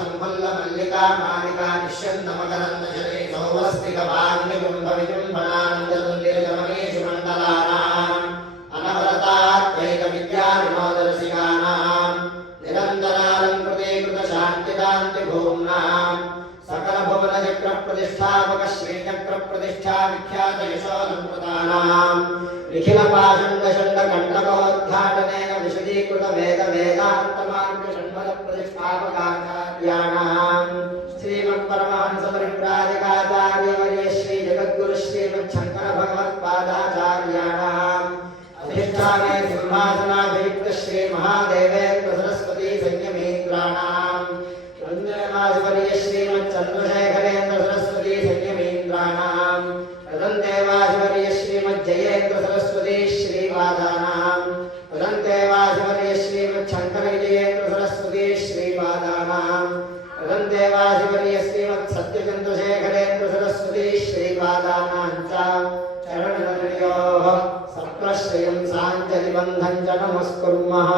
संभल्ल मल्लिका मालिका निश्यन्द मकरन्द शरे सौवस्तिक वाग्निकुम्भ विजुम्भनानन्दतुल्यजमनेषु मण्डलानाम् अनवरतात्वैक विद्या विनोदरसिकानाम् निरन्तरालङ्कृते कृतशान्तिदान्तिभूम्नाम् सकल भुवन चक्र प्रतिष्ठापक श्री चक्र प्रतिष्ठा विख्यात यशोलंकृतानाम् निखिल पाषण्ड षण्ड कंटकोद्घाटनेन विशदीकृत वेद वेदान्त मार्ग षण्मद प्रतिष्ठापकाचार्याणाम् श्रीमत्परमहंस परिव्राजकाचार्य वर्य श्री जगद्गुरु श्रीमच्छंकर भगवत्पादाचार्याणाम् अधिष्ठाने सिंहासनाभियुक्त श्री महादेवेन्द्र सरस्वती संयमीन्द्राणाम् वंदेवासवर्य श्रीमच्चंद्रशेखरेन्द्र सरस्वती संयमीन्द्राणाम् वदन्तेवासवर्य श्रीमज्जयेन्द्र सरस्वती श्रीपादानाम् वदन्तेवासवर्य श्रीमच्छंकर विजयेन्द्र सरस्वती श्रीपादानाम् वदन्तेवासवर्य श्रीमत्सत्यचन्द्रशेखरेन्द्र सरस्वती श्रीपादानाम् च चरणयोः सप्रश्रयं साञ्जलिबन्धं च नमस्कुर्मः।